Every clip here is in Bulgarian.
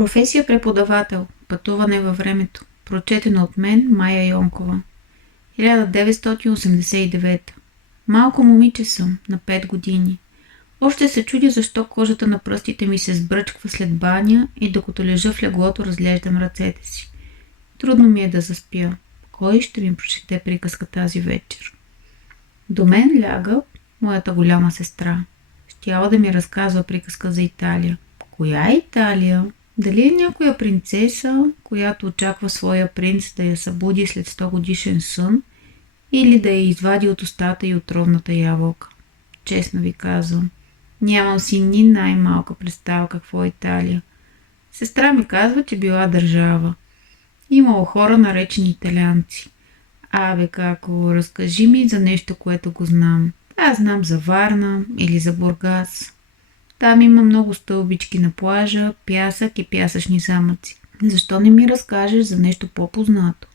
Професия преподавател. Пътуване във времето. Прочетено от мен, Майя Йонкова. 1989. Малко момиче съм, на 5 години. Още се чудя защо кожата на пръстите ми се сбръчква след баня и докато лежа в леглото разглеждам ръцете си. Трудно ми е да заспя. Кой ще ми прочете приказка тази вечер? До мен ляга моята голяма сестра. Щяла да ми разказва приказка за Италия. Коя Италия? Дали е някоя принцеса, която очаква своя принц да я събуди след 100 годишен сън, или да я извади от устата и отровната ябълка? Честно ви казвам, нямам си ни най-малка представа какво е Италия. Сестра ми казва, че била държава. Имало хора наречени италианци. Абе како, разкажи ми за нещо, което го знам. Аз знам за Варна или за Бургас. Там има много стълбички на плажа, пясък и пясъчни замъци. Защо не ми разкажеш за нещо по-познато?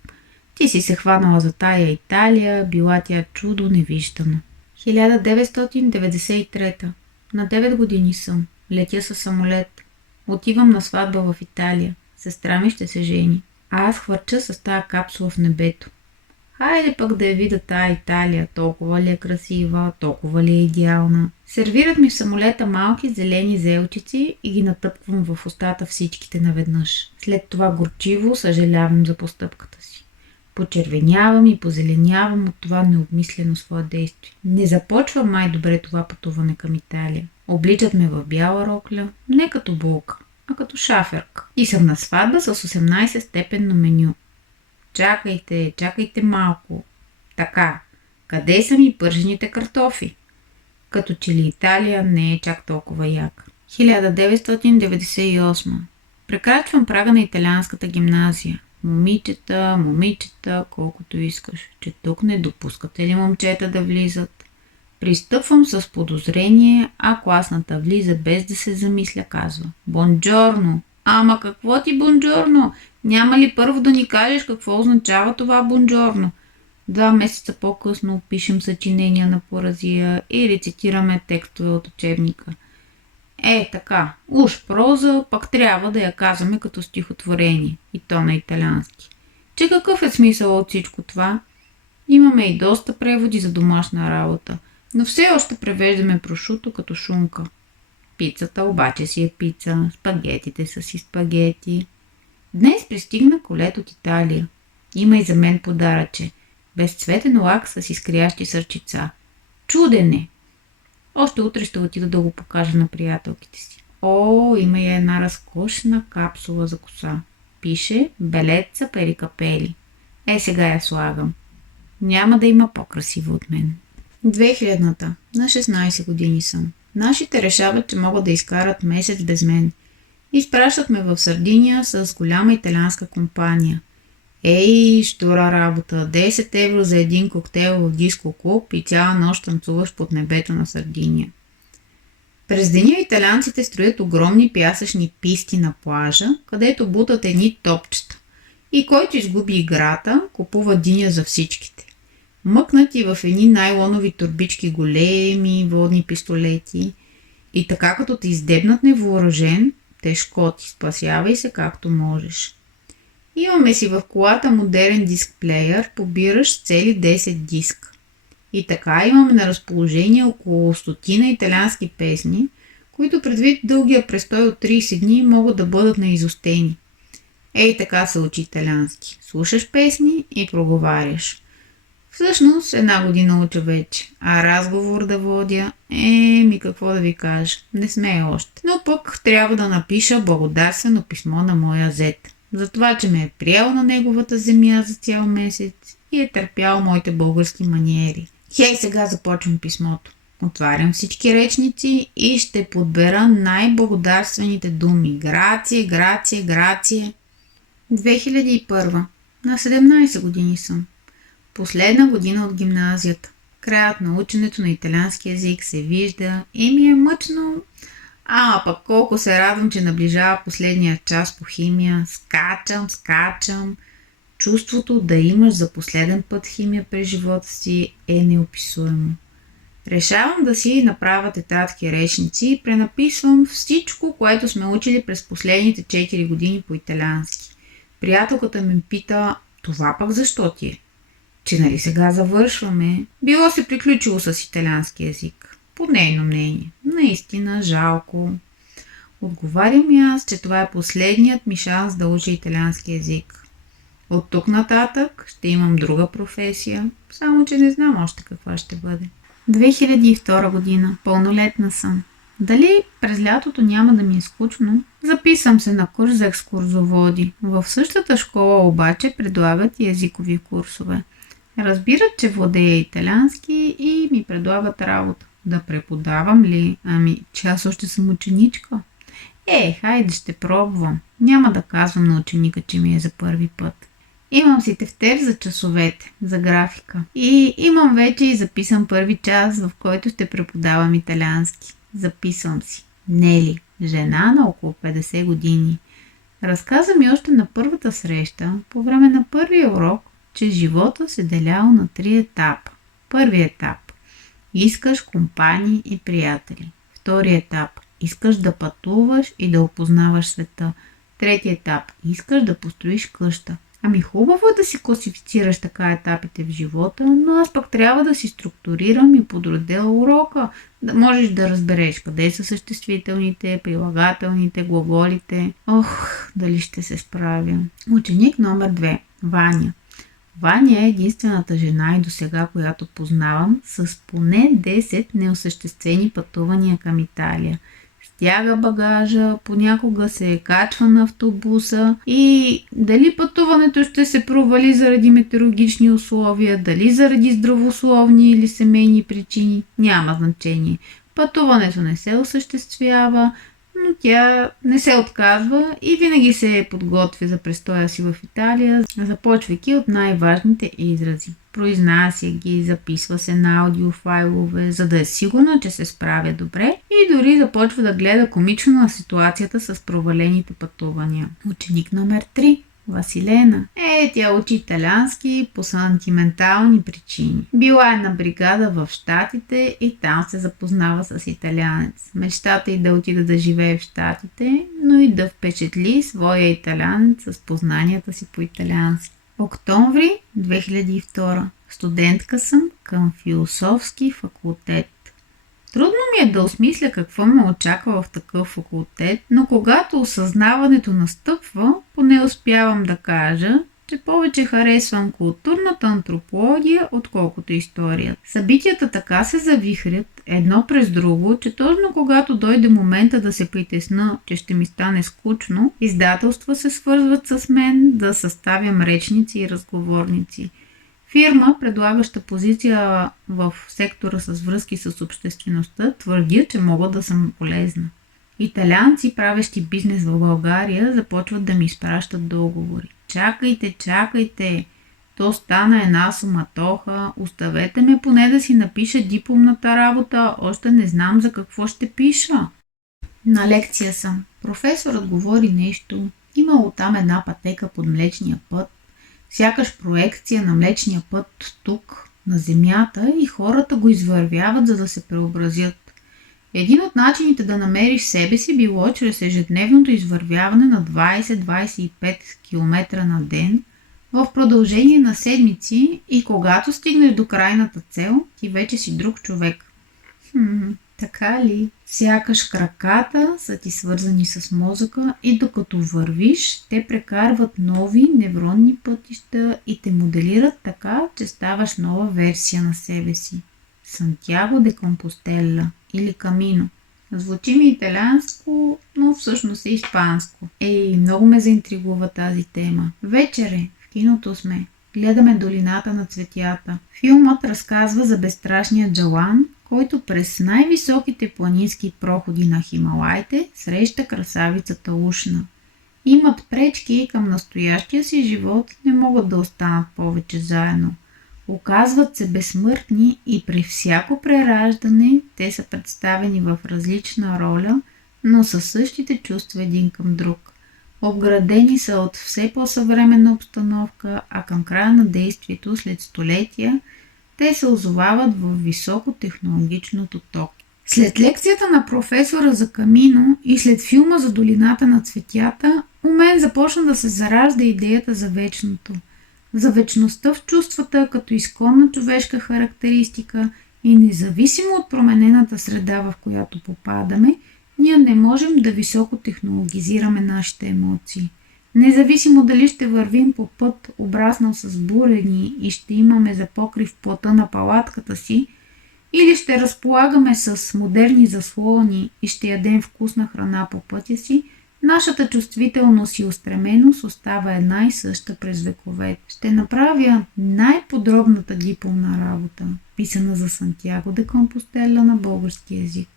Ти си се хванала за тая Италия, била тя чудо невиждано. 1993. На 9 години съм. Летя със самолет. Отивам на сватба в Италия. Сестра ми ще се жени. А аз хвърча с тая капсула в небето. Хайде пък да я видя тая Италия, толкова ли е красива, толкова ли е идеална. Сервират ми в самолета малки зелени зелчици и ги натъпвам в устата всичките наведнъж. След това горчиво съжалявам за постъпката си. Почервенявам и позеленявам от това необмислено свое действие. Не започва май добре това пътуване към Италия. Обличат ме в бяла рокля, не като булка, а като шаферка. И съм на сватба с 18 степенно меню. Чакайте малко. Така, къде са ми пържените картофи? Като че ли Италия не е чак толкова яка. 1998. Прекрачвам прага на италианската гимназия. Момичета, колкото искаш. Че тук не допускате ли момчета да влизат? Пристъпвам с подозрение, а класната влиза без да се замисля, казва: Бонджорно! Ама какво ти бонджорно? Няма ли първо да ни кажеш какво означава това бонджорно? 2 месеца по-късно пишем съчинения на поразия и рецитираме текстове от учебника. Така, уж проза, пък трябва да я казваме като стихотворение, и то на италиански. Че какъв е смисъл от всичко това? Имаме и доста преводи за домашна работа, но все още превеждаме прошуто като шунка. Пицата обаче си е пица, спагетите са си спагети. Днес пристигна колет от Италия. Има и за мен подаръче. Безцветен лак с изкриящи сърчица. Чуден е! Още утре ще отида да го покажа на приятелките си. Има и една разкошна капсула за коса. Пише Белеца Перикапели. Сега я слагам. Няма да има по-красива от мен. 2000-та. На 16 години съм. Нашите решават, че могат да изкарат месец без мен. Изпращат ме в Сърдиния с голяма италианска компания. Штура работа. 10 евро за един коктейл в диско клуб и цяла нощ танцуваш под небето на Сърдиния. През деня италианците строят огромни пясъчни писти на плажа, където бутат едни топчета. И който изгуби играта, купува диня за всичките. Мъкнати в едни найлонови турбички големи водни пистолети. И така като те издебнат невооръжен, тежко ти, спасявай се както можеш. Имаме си в колата модерен дискплеер, побираш цели 10 диска. И така имаме на разположение около 100 италиански песни, които предвид дългия престой от 30 дни могат да бъдат наизустени. Така се учи италиански. Слушаш песни и проговаряш. Всъщност 1 година уча вече, а разговор да водя, какво да ви кажа, не сме още. Но пък трябва да напиша благодарствено писмо на моя зет, за това, че ме е приел на неговата земя за цял месец и е търпял моите български маниери. Сега започвам писмото. Отварям всички речници и ще подбера най-благодарствените думи. Грация. 2001. На 17 години съм. Последна година от гимназията. Краят на ученето на италиански език се вижда и ми е мъчно. Пък колко се радвам, че наближава последния час по химия. Скачам. Чувството да имаш за последен път химия през живота си е неописуемо. Решавам да си направя тетрадки речници и пренаписвам всичко, което сме учили през последните 4 години по италиански. Приятелката ме пита, това пък защо ти е? Че нали сега завършваме? Било се приключило с италиански език. По нейно мнение. Наистина жалко. Отговарям и аз, че това е последният ми шанс да уча италиански език. От тук нататък ще имам друга професия, само че не знам още каква ще бъде. 2002 година. Пълнолетна съм. Дали през лятото няма да ми е скучно? Записам се на курс за екскурзоводи. В същата школа обаче предлагат и езикови курсове. Разбират, че владея италиански и ми предлагат работа. Да преподавам ли? Ами, че аз още съм ученичка. Хайде ще пробвам. Няма да казвам на ученика, че ми е за първи път. Имам си тефтер за часовете, за графика. И имам вече и записан първи час, в който ще преподавам италиански. Записвам си. Нели, жена на около 50 години. Разказа ми още на първата среща, по време на първия урок, че живота се делял на 3 етапа. Първи етап. Искаш компании и приятели. Втори етап. Искаш да пътуваш и да опознаваш света. Трети етап. Искаш да построиш къща. Ами хубаво е да си класифицираш така етапите в живота, но аз пък трябва да си структурирам и подредя урока. Да можеш да разбереш къде са съществителните, прилагателните, глаголите. Дали ще се справя. Ученик номер 2. Ваня. Ваня е единствената жена и досега, която познавам, с поне 10 неосъществени пътувания към Италия. Стяга багажа, понякога се качва на автобуса и дали пътуването ще се провали заради метеорологични условия, дали заради здравословни или семейни причини, няма значение. Пътуването не се осъществява, но тя не се отказва и винаги се подготвя за престоя си в Италия, започвайки от най-важните изрази. Произнася ги, записва се на аудиофайлове, за да е сигурна, че се справя добре и дори започва да гледа комично на ситуацията с провалените пътувания. Ученик номер 3. Василена. Тя учи италиански по сантиментални причини. Била е на бригада в Щатите и там се запознава с италианец. Мечтата й да отида да живее в Щатите, но и да впечатли своя италианец с познанията си по италиански. Октомври 2002. Студентка съм към философски факултет. Трудно ми е да осмисля какво ме очаква в такъв факултет, но когато осъзнаването настъпва, поне успявам да кажа, че повече харесвам културната антропология, отколкото историята. Събитията така се завихрят едно през друго, че точно когато дойде момента да се притесна, че ще ми стане скучно, издателства се свързват с мен да съставям речници и разговорници. Фирма, предлагаща позиция в сектора с връзки с обществеността, твърдя, че мога да съм полезна. Италианци, правещи бизнес в България, започват да ми изпращат договори. Чакайте! То стана една суматоха. Оставете ме поне да си напиша дипломната работа. Още не знам за какво ще пиша. На лекция съм. Професорът говори нещо. Имало там една пътека под Млечния път. Сякаш проекция на Млечния път тук, на земята, и хората го извървяват, за да се преобразят. Един от начините да намериш себе си било чрез ежедневното извървяване на 20-25 км на ден в продължение на седмици и когато стигнеш до крайната цел, ти вече си друг човек. Така ли? Сякаш краката са ти свързани с мозъка и докато вървиш, те прекарват нови невронни пътища и те моделират така, че ставаш нова версия на себе си. Сантяго де Компостела или Камино. Звучи ми италианско, но всъщност е испанско. Много ме заинтригува тази тема. Вечер е, в киното сме. Гледаме Долината на цветята. Филмът разказва за безстрашния Джалан, който през най-високите планински проходи на Хималайте среща красавицата Ушна. Имат пречки към настоящия си живот, не могат да останат повече заедно. Оказват се безсмъртни и при всяко прераждане те са представени в различна роля, но със същите чувства един към друг. Обградени са от все по-съвременна обстановка, а към края на действието, след столетия, Те се озовават в високотехнологичното ток. След лекцията на професора за Камино и след филма за долината на цветята, у мен започна да се заражда идеята за вечното. За вечността в чувствата като изконна човешка характеристика и независимо от променената среда, в която попадаме, ние не можем да високотехнологизираме нашите емоции. Независимо дали ще вървим по път, обраснал с бурени и ще имаме за покрив плата на палатката си, или ще разполагаме с модерни заслони и ще ядем вкусна храна по пътя си, нашата чувствителност и устременост остава една и съща през вековете. Ще направя най-подробната дипломна работа, писана за Сантьяго де Компостела на български език.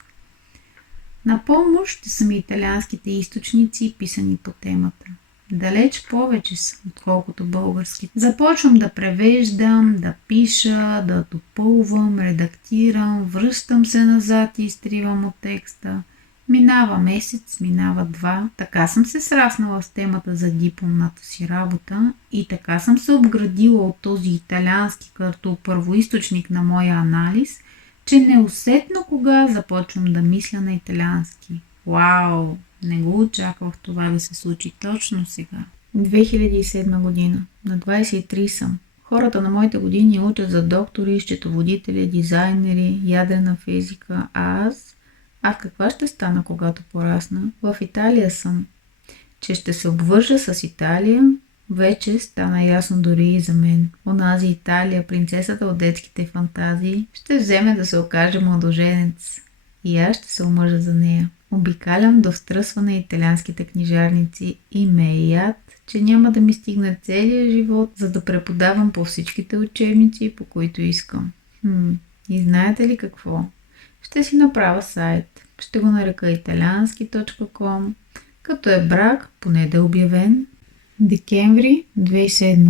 На помощ ще са ми италианските източници, писани по темата. Далеч повече са, отколкото български. Започвам да превеждам, да пиша, да допълвам, редактирам, връщам се назад и изтривам от текста. Минава месец, минава два. Така съм се сраснала с темата за дипломната си работа и така съм се обградила от този италиански като първоизточник на моя анализ, че неусетно кога започвам да мисля на италиански. Вау! Не го очаквах това да се случи точно сега. 2007 година. На 23 съм. Хората на моите години учат за доктори, счетоводители, дизайнери, ядрена физика, а аз? В каква ще стана, когато порасна? В Италия съм. Че ще се обвържа с Италия, вече стана ясно дори и за мен. Онази Италия, принцесата от детските фантазии, ще вземе да се окаже младоженец. И аз ще се омъжа за нея. Обикалям до встръсване италианските книжарници и ме е яд, че няма да ми стигне целия живот, за да преподавам по всичките учебници, по които искам. И знаете ли какво? Ще си направя сайт. Ще го нарека italianski.com, като е брак, поне да е обявен. Декември 2007.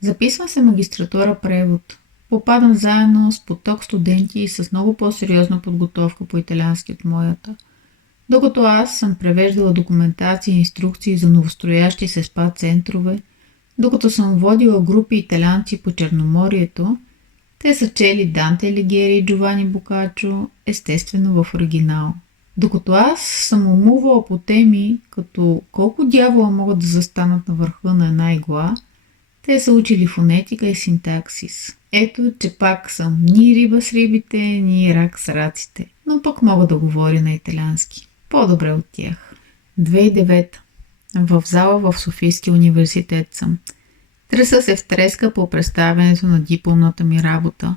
Записвам се магистратура превод. Попадам заедно с поток студенти и с много по-сериозна подготовка по италиански от моята. Докато аз съм превеждала документации и инструкции за новостроящи се спа центрове, докато съм водила групи италианци по Черноморието, те са чели Данте Алигиери и Джовани Бокачо, естествено в оригинал. Докато аз съм умувала по теми, като колко дявола могат да застанат на върха на една игла, те са учили фонетика и синтаксис. Ето, че пак съм ни риба с рибите, ни рак с раците, но пък мога да говоря на италиански. По-добре от тях. 2009. В зала в Софийския университет съм. Тръса се в треска по представянето на дипломната ми работа.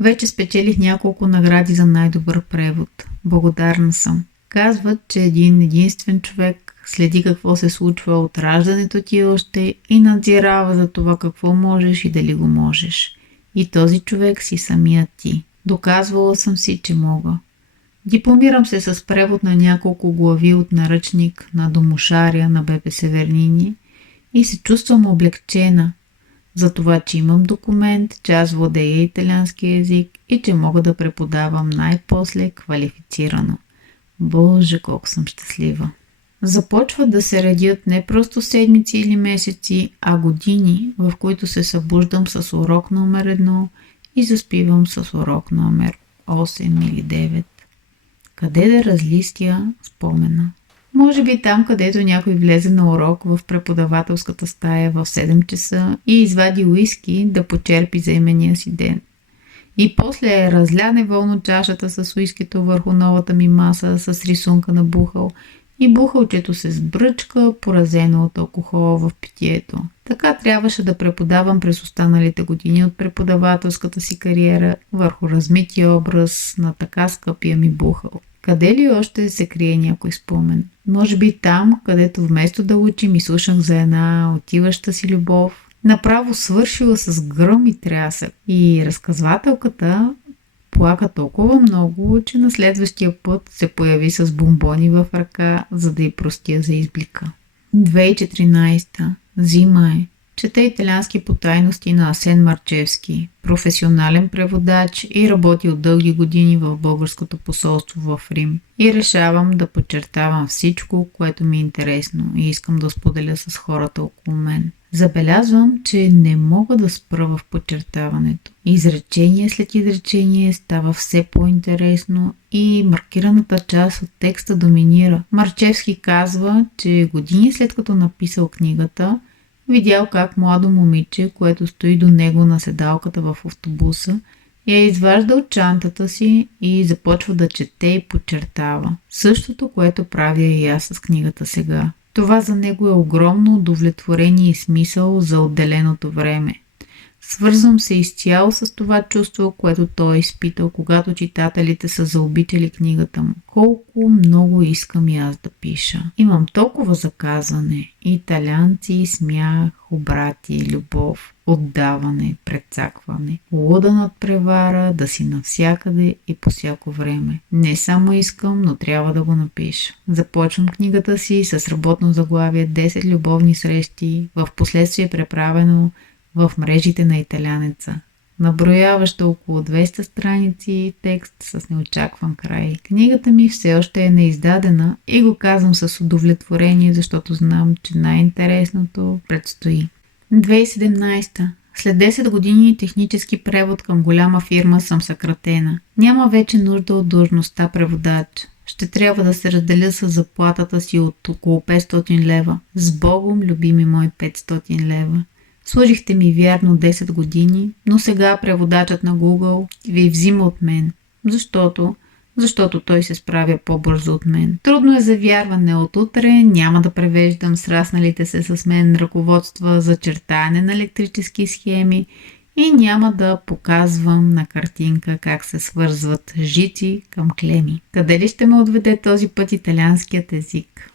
Вече спечелих няколко награди за най-добър превод. Благодарна съм. Казват, че един единствен човек следи какво се случва от раждането ти още и надзирава за това какво можеш и дали го можеш. И този човек си самият ти. Доказвала съм си, че мога. Дипломирам се с превод на няколко глави от наръчник на Домушаря на Б.П. Севернини и се чувствам облегчена за това, че имам документ, че аз владея италиански език и че мога да преподавам най-после квалифицирано. Боже, колко съм щастлива! Започват да се редят не просто седмици или месеци, а години, в които се събуждам с урок номер 1 и заспивам с урок номер 8 или 9. Къде да разлистя спомена? Може би там, където някой влезе на урок в преподавателската стая в 7 часа и извади уиски да почерпи за имения си ден. И после разля неволно чашата с уискито върху новата ми маса с рисунка на бухал и бухалчето се сбръчка, поразено от алкохола в питието. Така трябваше да преподавам през останалите години от преподавателската си кариера върху размития образ на така скъпия ми бухал. Къде ли още се крие някой спомен? Може би там, където вместо да учим и слушах за една отиваща си любов, направо свършила с гръм и трясък. И разказвателката плака толкова много, че на следващия път се появи с бомбони в ръка, за да й простя за изблика. 2014. Зима е. Чета италиански по тайности на Асен Марчевски, професионален преводач и работи от дълги години в българското посолство в Рим. И решавам да подчертавам всичко, което ми е интересно и искам да споделя с хората около мен. Забелязвам, че не мога да спра в подчертаването. Изречение след изречение става все по-интересно и маркираната част от текста доминира. Марчевски казва, че години след като написал книгата, видял как младо момиче, което стои до него на седалката в автобуса, я изважда от чантата си и започва да чете и подчертава. Същото, което правя и аз с книгата сега. Това за него е огромно удовлетворение и смисъл за отделеното време. Свързвам се изцяло с това чувство, което той е изпитал, когато читателите са заобичали книгата му. Колко много искам и аз да пиша. Имам толкова заказване. Италианци, смях, обрати, любов, отдаване, прецакване. Луда над превара, да си навсякъде и по всяко време. Не само искам, но трябва да го напиша. Започвам книгата си с работно заглавие 10 любовни срещи, в последствие преправено в мрежите на италянеца. Наброяваща около 200 страници текст с неочакван край. Книгата ми все още е неиздадена и го казвам с удовлетворение, защото знам, че най-интересното предстои. 2017. След 10 години технически превод към голяма фирма съм съкратена. Няма вече нужда от длъжността преводач. Ще трябва да се разделя с заплатата си от около 500 лева. С Богом, любими мои 500 лева. Служихте ми вярно 10 години, но сега преводачът на Google ви взима от мен. Защото той се справя по-бързо от мен. Трудно е за вярване. От утре няма да превеждам срасналите се с мен ръководства за чертане на електрически схеми и няма да показвам на картинка как се свързват жици към клеми. Къде ли ще ме отведе този път италианският език?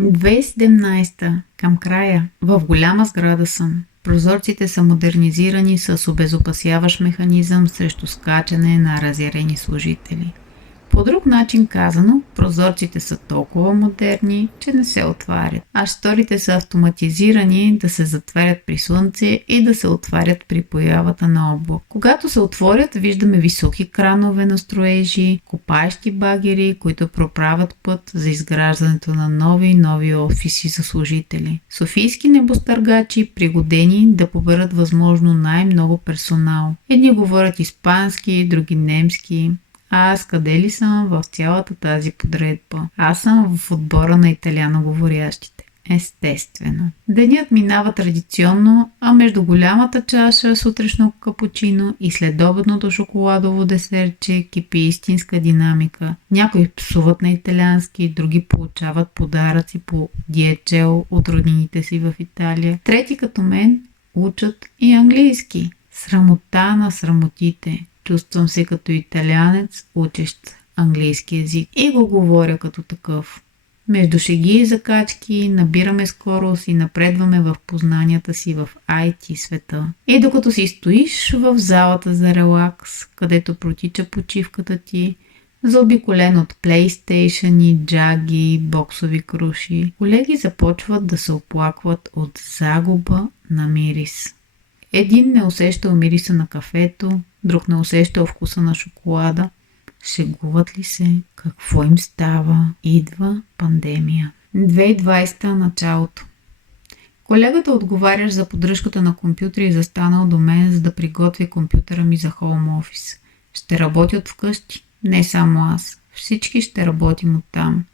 2017. Към края. В голяма сграда съм. Прозорците са модернизирани с обезопасяващ механизъм срещу скачане на разярени служители. По друг начин казано, прозорците са толкова модерни, че не се отварят, а шторите са автоматизирани да се затварят при слънце и да се отварят при появата на облак. Когато се отворят, виждаме високи кранове на строежи, копаещи багери, които проправят път за изграждането на нови офиси за служители. Софийски небостъргачи, пригодени да поберат възможно най-много персонал. Едни говорят испански, други немски. Аз къде ли съм в цялата тази подредба? Аз съм в отбора на италианоговорящите. Естествено. Денят минава традиционно, а между голямата чаша сутрешно капучино и следобедното шоколадово десерче кипи истинска динамика. Някои псуват на италиански, други получават подаръци по DHL от роднините си в Италия. Трети като мен учат и английски. Срамота на срамотите. Чувствам се като италианец, учещ английски език и го говоря като такъв. Между шеги и закачки набираме скорост и напредваме в познанията си в IT света. И докато си стоиш в залата за релакс, където протича почивката ти, заобиколен от плейстейшъни, джаги, боксови круши, колеги започват да се оплакват от загуба на мирис. Един не усещал мириса на кафето, друг не усещал вкуса на шоколада. Шегуват ли се? Какво им става? Идва пандемия. 2020 началото. Колегата, отговарящ за поддръжката на компютъра, застанал до мен, за да приготви компютъра ми за хоум офис. Ще работят вкъщи. Не само аз. Всички ще работим оттам.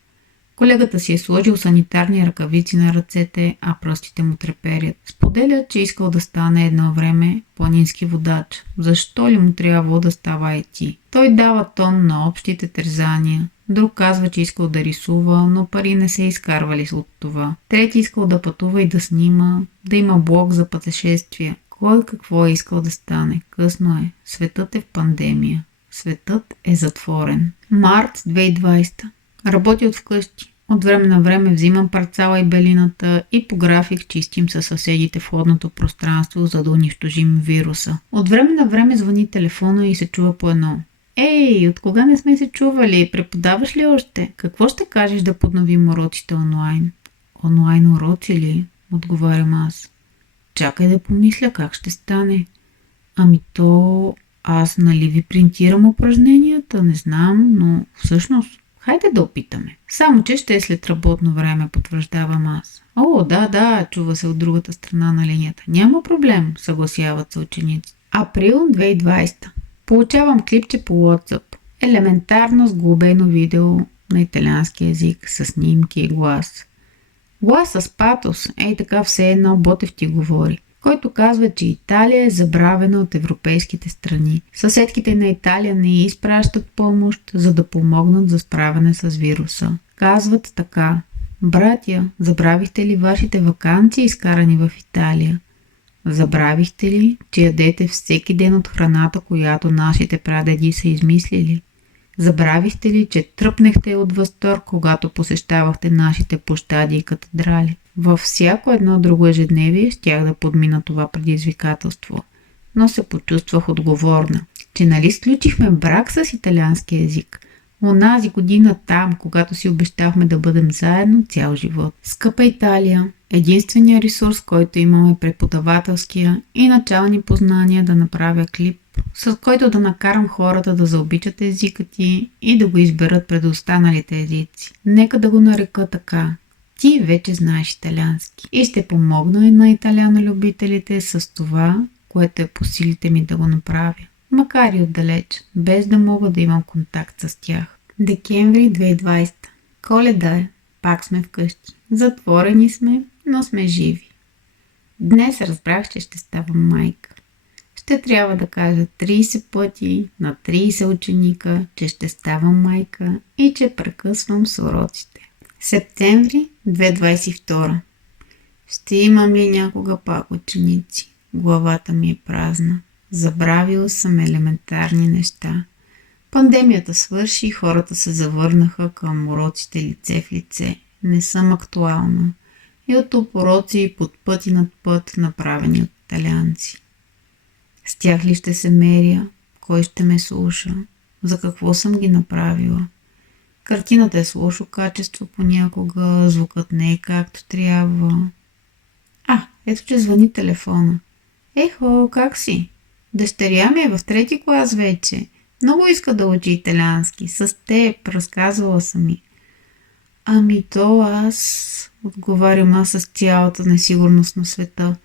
Колегата си е сложил санитарни ръкавици на ръцете, а пръстите му треперят. Споделя, че искал да стане едно време планински водач. Защо ли му трябвало да става IT? Той дава тон на общите тързания. Друг казва, че искал да рисува, но пари не се изкарвали от това. Трети искал да пътува и да снима, да има блог за пътешествия. Кой какво е искал да стане? Късно е. Светът е в пандемия. Светът е затворен. Март 2020. Работя от вкъщи. От време на време взимам парцала и белината и по график чистим със съседите в хладното пространство, за да унищожим вируса. От време на време звъни телефона и се чува по едно. Ей, от кога не сме се чували? Преподаваш ли още? Какво ще кажеш да подновим уроците онлайн? Онлайн уроци ли? Отговарям аз. чакай да помисля как ще стане. Ами то, аз нали ви принтирам упражненията, не знам, но всъщност, хайде да опитаме. Само, че ще е след работно време, потвърждавам аз. О, да, чува се от другата страна на линията. Няма проблем, съгласяват се ученици. Април 2020. Получавам клипче по WhatsApp. Елементарно сглобено видео на италиански език с снимки и глас. Глас с патос, ей така все едно Ботев ти говори, който казва, че Италия е забравена от европейските страни. Съседките на Италия не изпращат помощ, за да помогнат за справяне с вируса. Казват така: братя, забравихте ли вашите ваканции, изкарани в Италия? Забравихте ли, че ядете всеки ден от храната, която нашите прадеди са измислили? Забравихте ли, че тръпнехте от възторг, когато посещавахте нашите площади и катедрали? Във всяко едно друго ежедневие щях да подмина това предизвикателство, но се почувствах отговорна, че нали сключихме брак с италиански език. Онази година там, когато си обещахме да бъдем заедно цял живот. Скъпа Италия, единственият ресурс, който имаме преподавателския и начални познания да направя клип, с който да накарам хората да заобичат езика ти и да го изберат пред останалите езици. Нека да го нарека така. Ти вече знаеш италиански и ще помогна и на италианолюбителите с това, което е по силите ми да го направя. Макар и отдалеч, без да мога да имам контакт с тях. Декември 2020. Коледа е. Пак сме вкъщи. Затворени сме, но сме живи. Днес разбрах, че ще ставам майка. Ще трябва да кажа 30 пъти на 30 ученика, че ще ставам майка и че прекъсвам с уроците. Септември 2022. Ще имам ли някога пак ученици? Главата ми е празна. Забравила съм елементарни неща. Пандемията свърши и хората се завърнаха към уроците лице в лице. Не съм актуална. YouTube уроци под път и над път, направени от италианци. С тях ли ще се меря? Кой ще ме слуша? За какво съм ги направила? Картината е с лошо качество понякога, звукът не е както трябва. Ето че звъни телефона. Ехо, как си? Дъщеря ми е в 3 клас вече. Много иска да учи италиански. С теб, разказвала съм ми. Ами то аз, отговарям аз с цялата несигурност на света.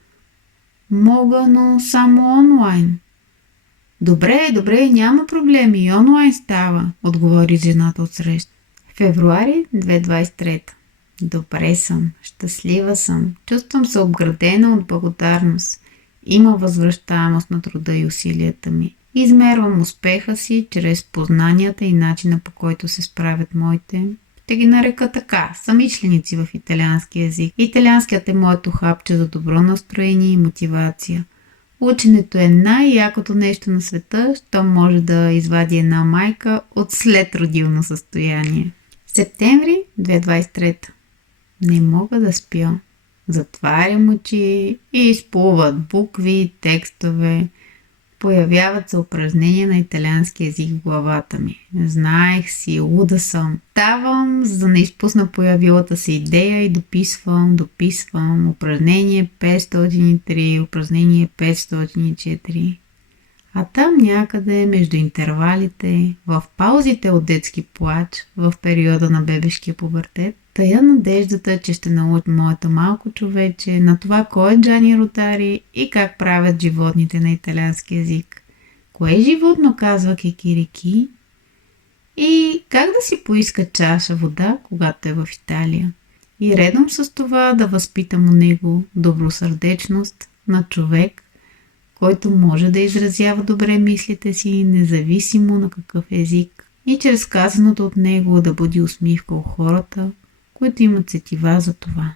Мога, но само онлайн. Добре, няма проблеми, и онлайн става, отговори жената отсреща. Февруари 2023. Добре съм, щастлива съм, чувствам се обградена от благодарност. Има възвръщаемост на труда и усилията ми. Измервам успеха си чрез познанията и начина, по който се справят моите, ще ги нарека така, самичленици в италиански език. Италианският е моето хапче за добро настроение и мотивация. Ученето е най-якото нещо на света, що може да извади една майка от следродилно състояние. Септември 2023. Не мога да спя. Затварям очи и изплуват букви, текстове. Появяват се упражнения на италиански език в главата ми. Знаех си, луда съм. Ставам, за да не изпусна появилата се идея и дописвам. Упражнение 503, упражнение 504. А там някъде между интервалите, в паузите от детски плач, в периода на бебешкия пубертет, тая надеждата, че ще науча моето малко човече на това кой е Джани Ротари и как правят животните на италиански език. Кое животно казва кекирики? И как да си поиска чаша вода, когато е в Италия? И редом с това да възпитам у него добросърдечност на човек, който може да изразява добре мислите си, независимо на какъв език, и чрез казаното от него да буди усмивка у хората, които имат сетива за това.